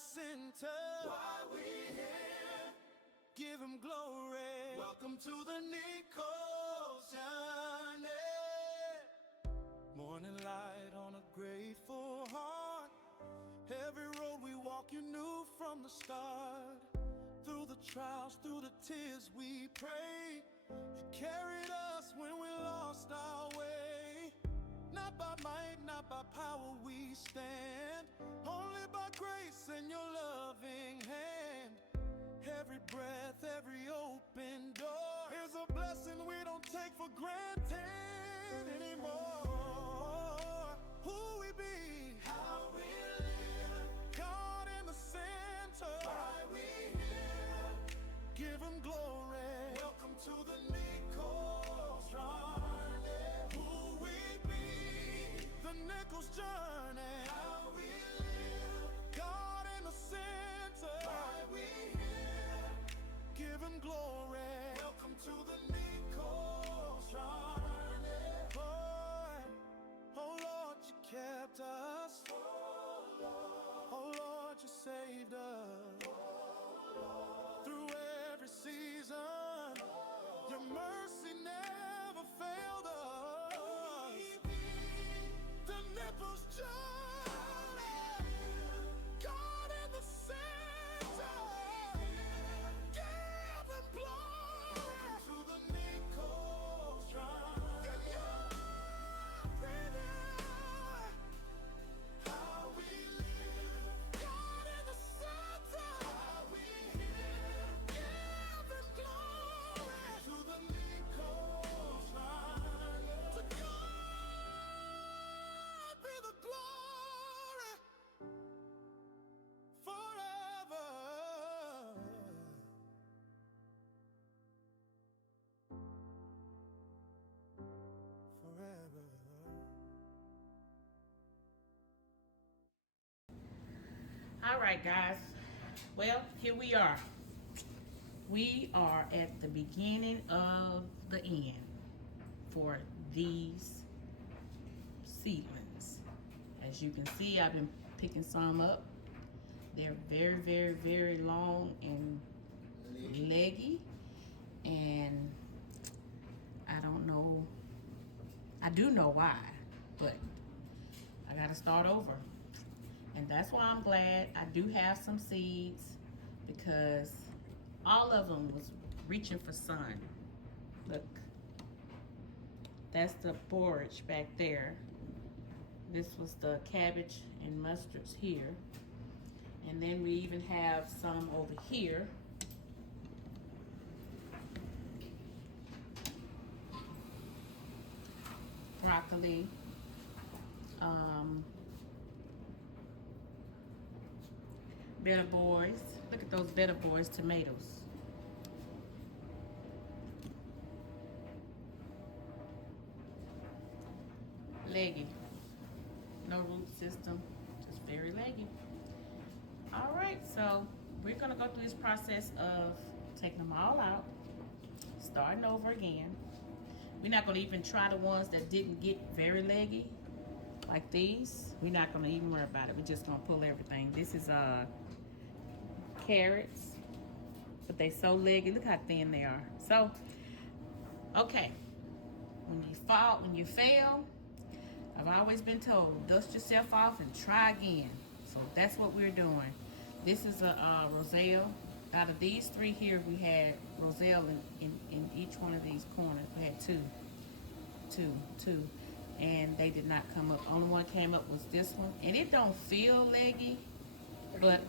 center. Why we here? Give him glory. Welcome to the Nico's journey. Morning light on a grateful heart. Every road we walk you knew from the start. Through the trials, through the tears we prayed. You carried us when we lost our way. Not by might, not by power we stand, only by grace and your loving hand. Every breath, every open door is a blessing we don't take for granted anymore. Who we be, how we live, God in the center. Why we here? Give him glory. Welcome to the Nico's journey. Who we be, the Nico's journey. How we live, God in the center. Why we here? Give him glory. Welcome to the Nico's journey. Oh Lord, you kept us. Oh Lord, you saved us. Through every season, your mercy never failed us. The nipples journey, God in the center. Give him glory. To the Nico's journey. How we live, God in the center. How we here, give him glory. To the Nico's journey. To God be the glory forever. Forever. All right, guys. Well, here we are. We are at the beginning of the end for these seedlings. As you can see, I've been picking some up. They're very, very, very long and leggy. And I don't know. I do know why, but I gotta start over. And that's why I'm glad I do have some seeds, because all of them was reaching for sun. Look, that's the borage back there. This was the cabbage and mustards here. And then we even have some over here. Broccoli. Better Boys. Look at those Better Boys tomatoes. Leggy. No root system, just very leggy. All right, so we're gonna go through this process of taking them all out, starting over again. We're not gonna even try the ones that didn't get very leggy, like these. We're not gonna even worry about it. We're just gonna pull everything. This is carrots, but they so leggy. Look how thin they are. So, okay, when you fail, I've always been told, dust yourself off and try again. So that's what we're doing. This is a roselle. Out of these three here, we had roselle in each one of these corners. We had two, and they did not come up. Only one came up was this one, and it don't feel leggy, but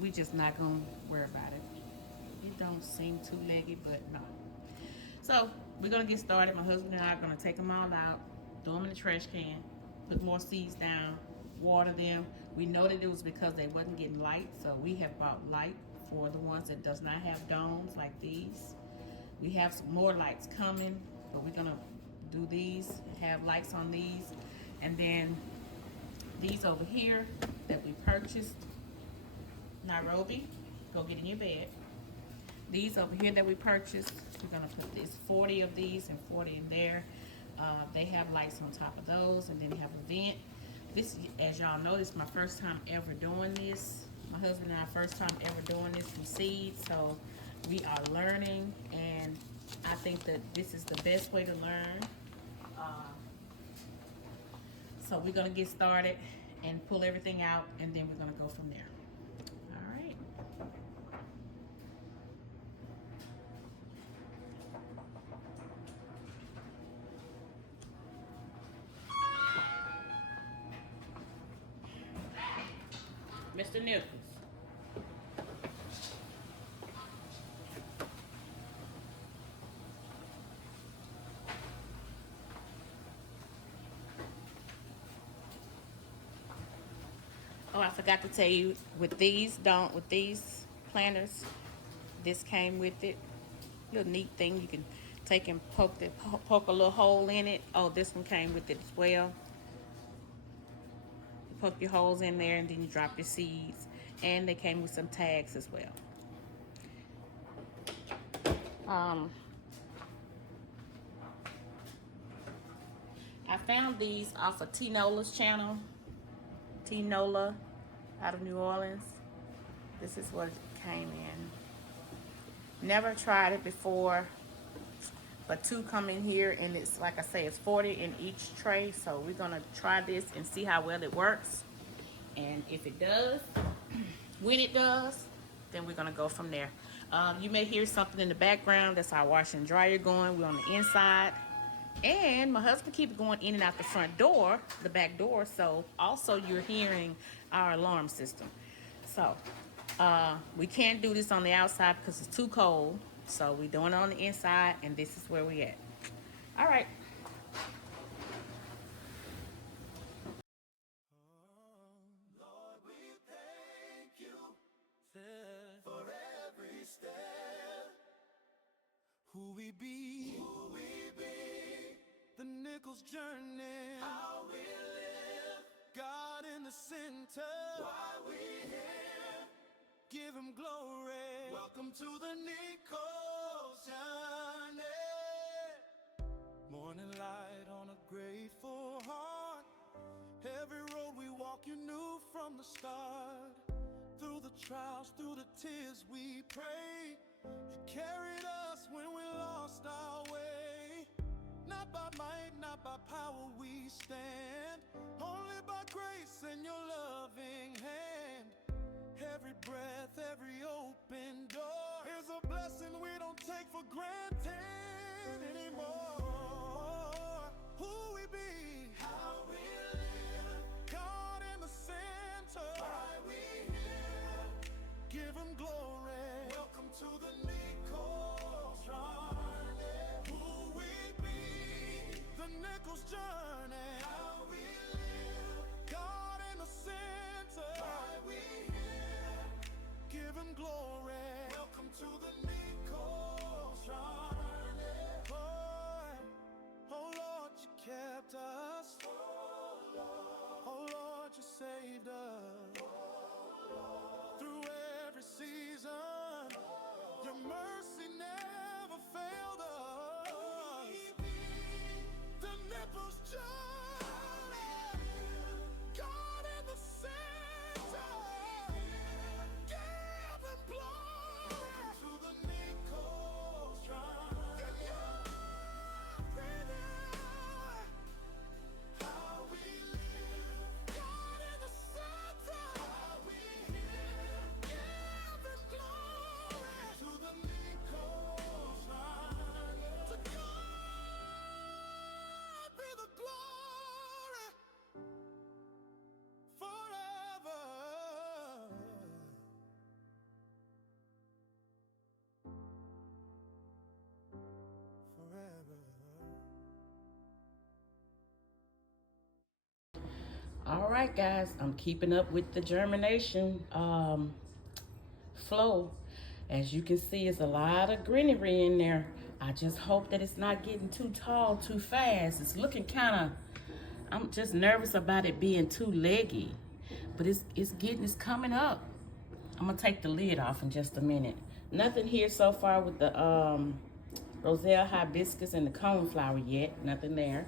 we just not gonna worry about it. It don't seem too leggy, but no. So we're gonna get started. My husband and I are gonna take them all out, throw them in the trash can, put more seeds down, water them. We know that it was because they wasn't getting light, so we have bought light for the ones that does not have domes like these. We have some more lights coming, but we're gonna do these, have lights on these, and then these over here that we purchased. Nairobi, go get in your bed. These over here that we purchased, we're gonna put this 40 of these and 40 in there. They have lights on top of those, and then we have a vent. This, as y'all know, this is my first time ever doing this. My husband and I first time ever doing this from seed, so we are learning, and I think that this is the best way to learn. So we're gonna get started and pull everything out, and then we're gonna go from there. All right. Mr. Nichols. Oh, I forgot to tell you, with these planters, this came with it. Little neat thing you can take and poke a little hole in it. Oh, this one came with it as well. You poke your holes in there and then you drop your seeds. And they came with some tags as well. I found these off of T Nola's channel. T Nola out of New Orleans. This is what it came in. Never tried it before, but two come in here, and it's, like I say, it's 40 in each tray. So we're gonna try this and see how well it works. And if it does, when it does, then we're gonna go from there. You may hear something in the background. That's our washer and dryer going. We're on the inside. And my husband keeps going in and out the front door, the back door. So also you're hearing our alarm system. So we can't do this on the outside because it's too cold. So we're doing it on the inside, and this is where we at. All right. Lord, we thank you for every step. Who we be, the Nichols journey, how we live, God in the center, why we here, give him glory. Welcome to the Nichols journey. Morning light on a grateful heart. Every road we walk you knew from the start. Through the trials, through the tears we pray. You carried us when we lost our way. Not by might, not by power we stand, only by grace and your loving hand. Every breath, every open door is a blessing we don't take for granted anymore. Who we be, how we live, God in the center, why we here, give him glory. Welcome to the Nichols journey. Who we be, the Nichols journey, how we live, God in the center, why we here, give him glory. Welcome to the Nichols journey. Oh Lord, you kept us. Oh Lord, you saved us. Through every season, your mercy never failed us. The Nichols journey, God in the center, give him glory. To the Nichols journey, how we live, God in the center, how we here, give him glory. To the Nichols journey, to God be the glory forever. Forever. All right, guys, I'm keeping up with the germination flow. As you can see, it's a lot of greenery in there. I just hope that it's not getting too tall too fast. It's looking kind of, I'm just nervous about it being too leggy, but it's coming up. I'm gonna take the lid off in just a minute. Nothing here so far with the Roselle hibiscus and the coneflower yet. Nothing there.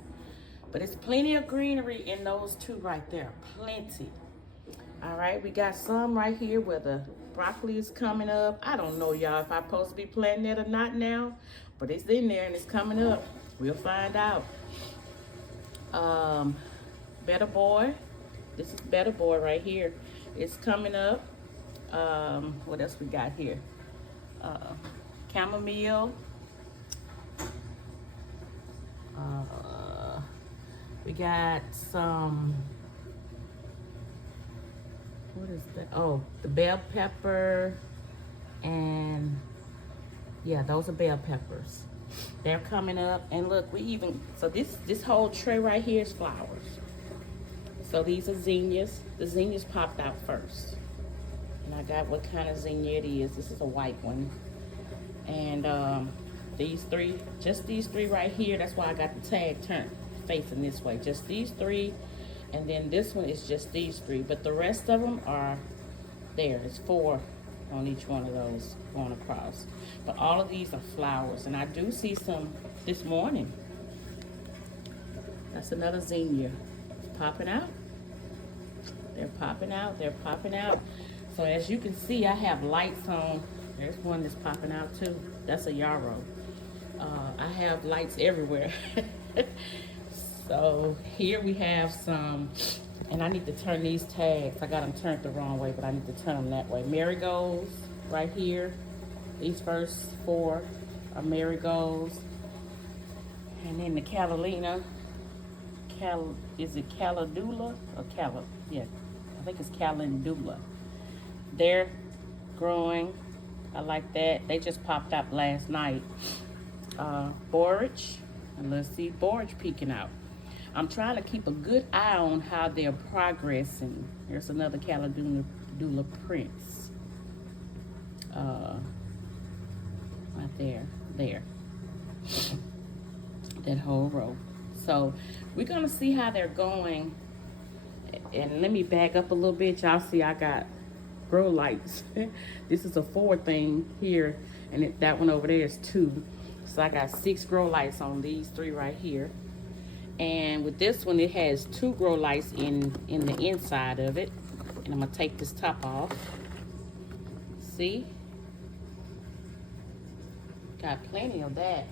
But it's plenty of greenery in those two right there. Plenty. All right, we got some right here where the broccoli is coming up. I don't know, y'all, if I'm supposed to be planting it or not now, but it's in there and it's coming up. We'll find out. Better Boy. This is Better Boy right here. It's coming up. What else we got here? Chamomile. We got some, what is that? Oh, the bell pepper, and yeah, those are bell peppers. They're coming up, and look, we even, so this whole tray right here is flowers. So these are zinnias. The zinnias popped out first. And I got what kind of zinnia it is. This is a white one. And these three, just these three right here, that's why I got the tag turned facing this way. Just these three, and then this one is just these three. But the rest of them are there. It's 4 on each one of those going across. But all of these are flowers. And I do see some this morning. That's another zinnia. It's popping out. They're popping out. They're popping out. So as you can see, I have lights on. There's one that's popping out too. That's a yarrow. I have lights everywhere. So here we have some, and I need to turn these tags. I got them turned the wrong way, but I need to turn them that way. Marigolds right here. These first 4 are marigolds. And then the Callalina. Is it Calendula or yeah, I think it's Calendula. They're growing. I like that. They just popped up last night. Borage, and let's see borage peeking out. I'm trying to keep a good eye on how they're progressing. Here's another Calendula Prince. Right there. That whole row. So we're gonna see how they're going. And let me back up a little bit. Y'all see I got grow lights. This is a 4 thing here, and that one over there is 2. So I got 6 grow lights on these 3 right here. And with this one, it has 2 grow lights in the inside of it. And I'm gonna take this top off. See? Got plenty of that.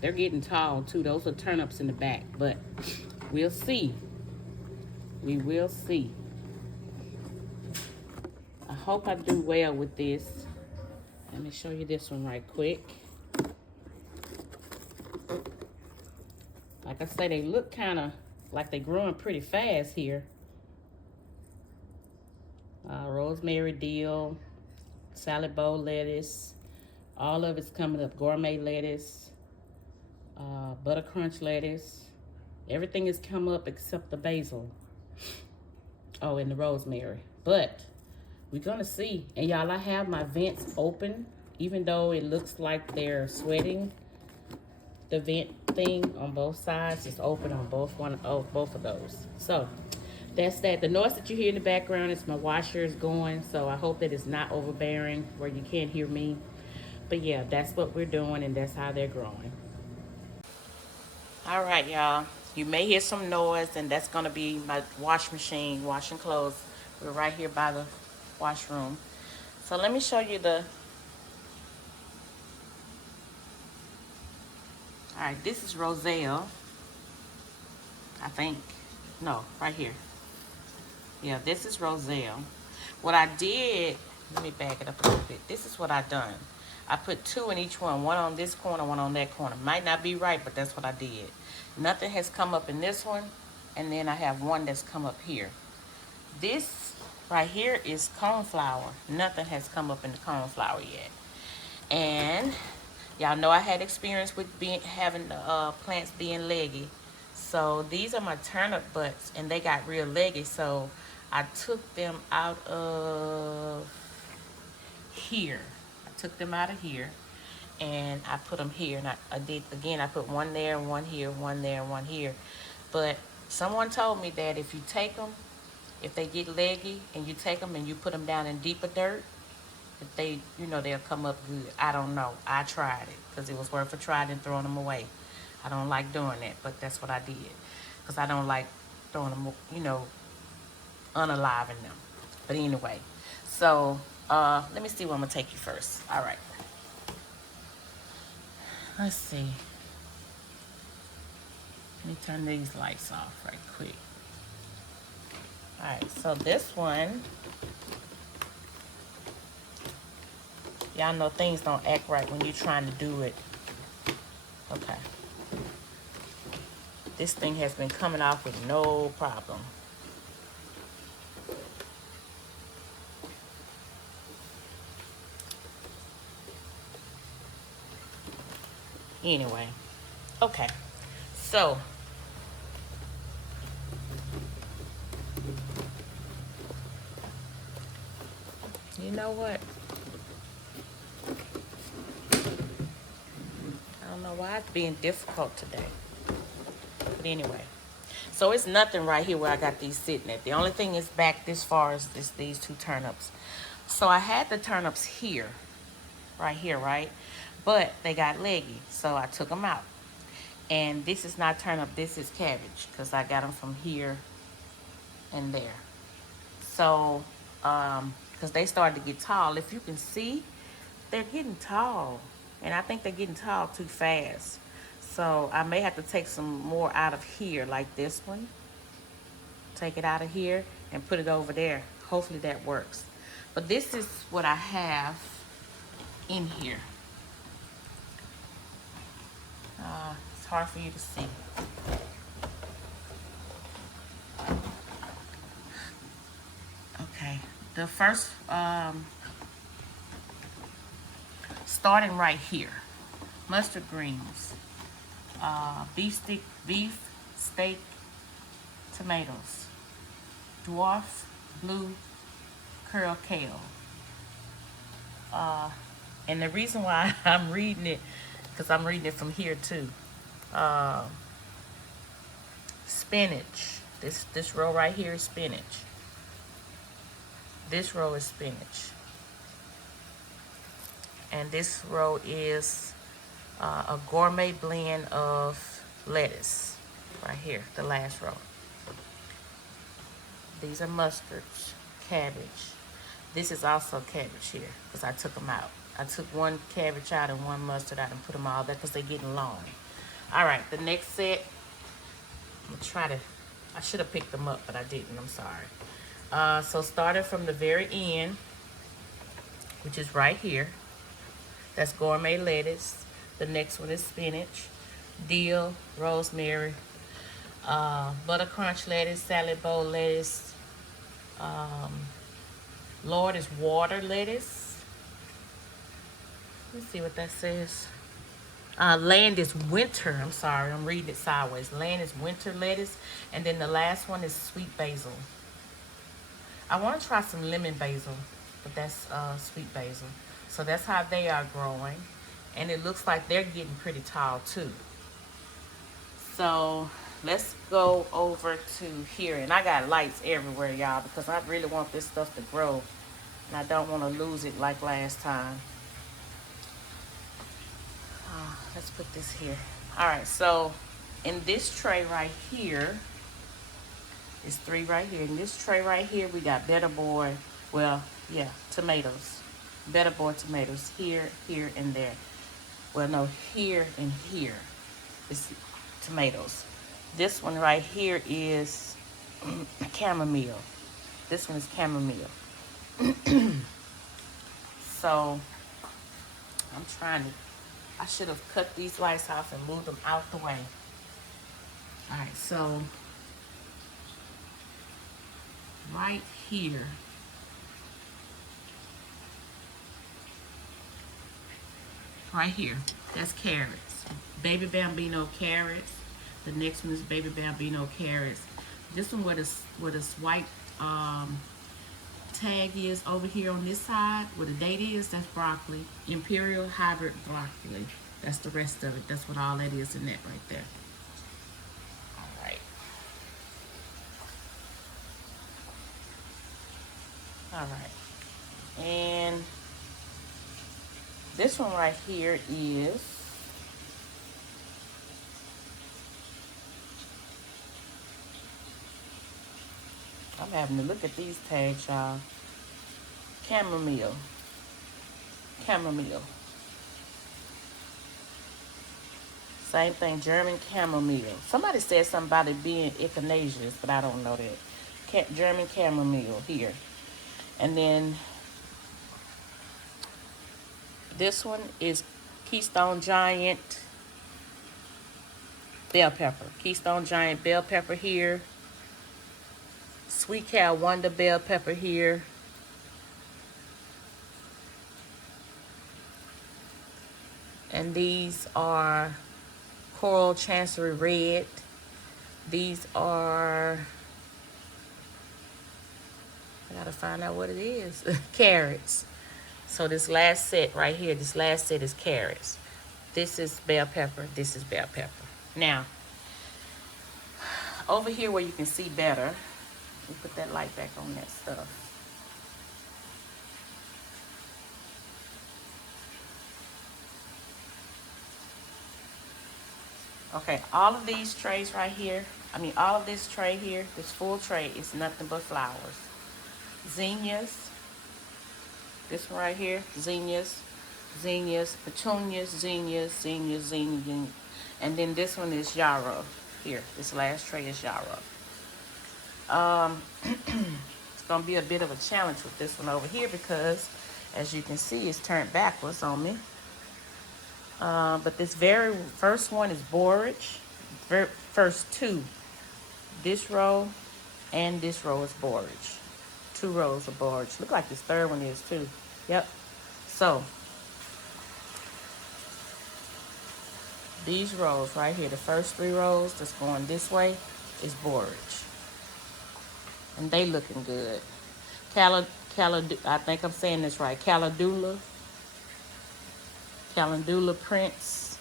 They're getting tall too. Those are turnips in the back, but we'll see. We will see. I hope I do well with this. Let me show you this one right quick. Like I say, they look kind of like they're growing pretty fast here. Rosemary dill, salad bowl lettuce, all of it's coming up. Gourmet lettuce. Butter crunch lettuce. Everything has come up except the basil. Oh, and the rosemary. But we're gonna see. And y'all, I have my vents open, even though it looks like they're sweating. The vent thing on both sides is open on both of those. So that's that. The noise that you hear in the background is my washers going. So I hope that it's not overbearing where you can't hear me. But yeah, that's what we're doing, and that's how they're growing. All right, y'all. You may hear some noise, and that's going to be my wash machine washing clothes. We're right here by the washroom. So let me show you the... All right, this is Roselle, I think. No, right here. Yeah, this is Roselle. What I did, let me back it up a little bit. This is what I done. I put 2 in each one on this corner, one on that corner. Might not be right, but that's what I did. Nothing has come up in this one, and then I have one that's come up here. This right here is coneflower. Nothing has come up in the coneflower yet. And y'all know I had experience with having plants being leggy. So these are my turnip butts, and they got real leggy. So I took them out of here. Took them out of here, and I put them here. And I did again. I put one there, one here, one there, and one here. But someone told me that if you take them, if they get leggy, and you take them and you put them down in deeper dirt, that they'll come up good. I don't know. I tried it because it was worth a try and throwing them away. I don't like doing that, but that's what I did. Because I don't like throwing them, unaliving them. But anyway, so let me see where I'm going to take you first. All right. Let's see. Let me turn these lights off right quick. All right, so this one, y'all know things don't act right when you're trying to do it. Okay. This thing has been coming off with no problem. Anyway, okay. So, you know what? I don't know why it's being difficult today. But anyway. So it's nothing right here where I got these sitting at. The only thing is back this far is these two turnips. So I had the turnips here, right? But they got leggy, so I took them out. And this is not turnip, this is cabbage, because I got them from here and there. So, because they started to get tall. If you can see, they're getting tall. And I think they're getting tall too fast. So I may have to take some more out of here, like this one. Take it out of here and put it over there. Hopefully that works. But this is what I have in here. It's hard for you to see. Okay, the first, starting right here, mustard greens, beef steak, tomatoes, dwarf blue curl kale. And the reason why I'm reading it, because I'm reading it from here too. Spinach. This row right here is spinach. This row is spinach. And this row is a gourmet blend of lettuce. Right here, the last row. These are mustards, cabbage. This is also cabbage here, because I took them out. I took one cabbage out and one mustard out and put them all there because they're getting long. All right, the next set, I'm going to try to, I should have picked them up, but I didn't, I'm sorry. So starting from the very end, which is right here, that's gourmet lettuce. The next one is spinach, dill, rosemary, butter crunch lettuce, salad bowl lettuce. Lord is water lettuce. Let's see what that says. Land is winter. I'm sorry, I'm reading it sideways. Land is winter lettuce. And then the last one is sweet basil. I want to try some lemon basil, but that's sweet basil. So that's how they are growing. And it looks like they're getting pretty tall too. So let's go over to here. And I got lights everywhere, y'all, because I really want this stuff to grow. And I don't want to lose it like last time. Let's put this here. All right, so in this tray right here, it's 3 right here. In this tray right here, we got Better Boy, well, yeah, tomatoes. Better Boy tomatoes here, here, and there. Well, no, here and here is tomatoes. This one right here is chamomile. This one is chamomile. So, I'm trying to, I should have cut these lights off and moved them out the way. All right, so right here, that's carrots. Baby Bambino carrots. The next one is Baby Bambino carrots. This one, where this white tag is over here on this side, where the date is, that's broccoli. Imperial hybrid broccoli. That's the rest of it. That's what all that is in that right there. All right. All right. And this one right here is I'm having to look at these tags, y'all. Chamomile. Chamomile. Same thing, German chamomile. Somebody said something about it being echinacea, but I don't know that. German chamomile here. And then this one is Keystone Giant bell pepper. Keystone Giant bell pepper here. Sweet Cow Wonder bell pepper here. And these are Coral Chancery Red. These are, I gotta find out what it is. Carrots. So this last set right here, this last set is carrots. This is bell pepper. This is bell pepper. Now, over here where you can see better, let me put that light back on that stuff. Okay, all of these trays right here, all of this tray here, this full tray is nothing but flowers. Zinnias, this one right here, zinnias, petunias, zinnias, and then this one is yarrow. Here, this last tray is yarrow. It's gonna be a bit of a challenge with this one over here because, as you can see, it's turned backwards on me. But this very first one is borage. First two, this row and this row is borage. 2 rows of borage. Look like this third one is too. Yep. So these rows right here, the first 3 rows that's going this way is borage, and they looking good. I think I'm saying this right. Calendula Prince.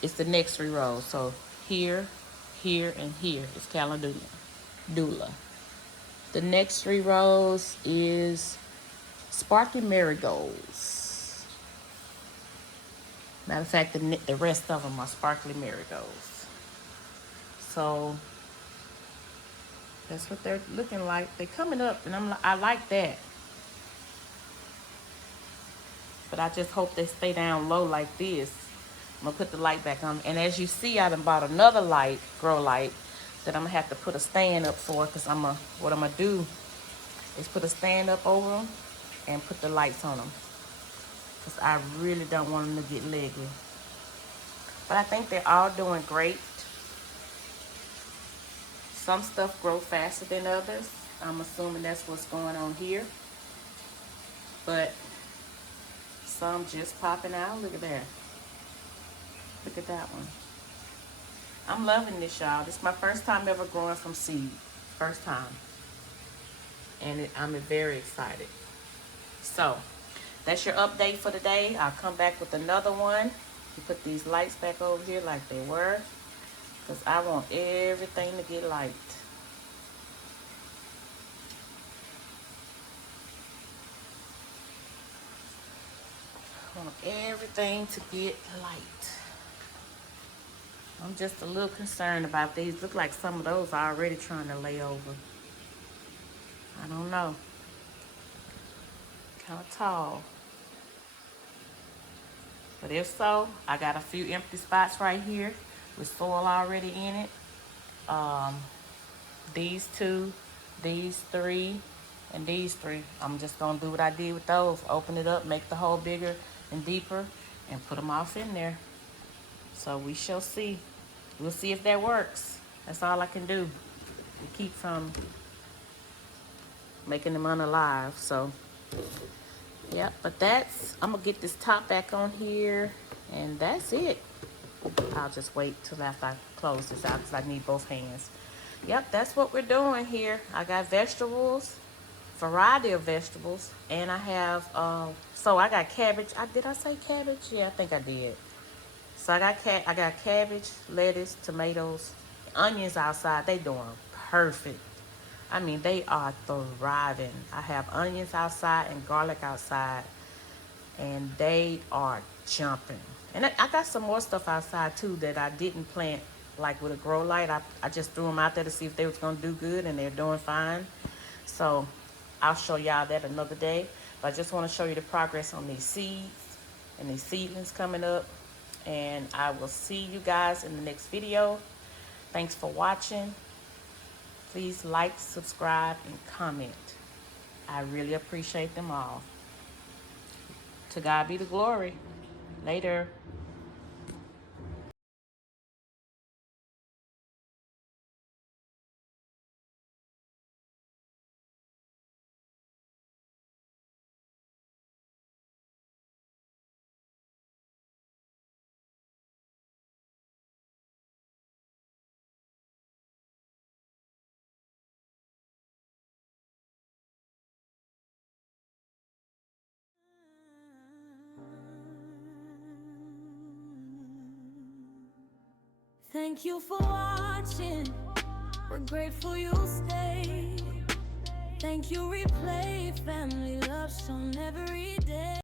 It's the next 3 rows. So here, here, and here is Calendula. The next 3 rows is Sparkly Marigolds. Matter of fact, the rest of them are Sparkly Marigolds. So that's what they're looking like. They're coming up, and I like that. But I just hope they stay down low like this. I'm gonna put the light back on. And as you see, I done bought another light, grow light, that I'm gonna have to put a stand up for, because what I'm gonna do is put a stand up over them and put the lights on them, because I really don't want them to get leggy. But I think they're all doing great. Some stuff grow faster than others. I'm assuming that's what's going on here. But some just popping out. Look at that. Look at that one. I'm loving this, y'all. This is my first time ever growing from seed. First time. And I'm very excited. So, that's your update for today. I'll come back with another one. You put these lights back over here like they were, because I want everything to get light. I want everything to get light. I'm just a little concerned about these. Look like some of those are already trying to lay over. I don't know. Kind of tall. But if so, I got a few empty spots right here with soil already in it. These 2, these 3, and these 3. I'm just going to do what I did with those. Open it up, make the hole bigger and deeper, and put them off in there. So we shall see. We'll see if that works. That's all I can do to keep from making them unalive. So, yeah, but I'm going to get this top back on here, and that's it. I'll just wait till after I close this out because I need both hands. Yep, that's what we're doing here. I got vegetables, variety of vegetables, and I have, so I got cabbage. Did I say cabbage? Yeah, I think I did. So I got cabbage, lettuce, tomatoes, onions outside. They doing perfect. I mean, they are thriving. I have onions outside and garlic outside, and they are jumping. And I got some more stuff outside too that I didn't plant like with a grow light. I just threw them out there to see if they was gonna do good, and they're doing fine. So I'll show y'all that another day. But I just want to show you the progress on these seeds and these seedlings coming up. And I will see you guys in the next video. Thanks for watching. Please like, subscribe, and comment. I really appreciate them all. To God be the glory. Later. Thank you for watching. We're grateful you stayed. Thank you, Replay. Family love shown every day.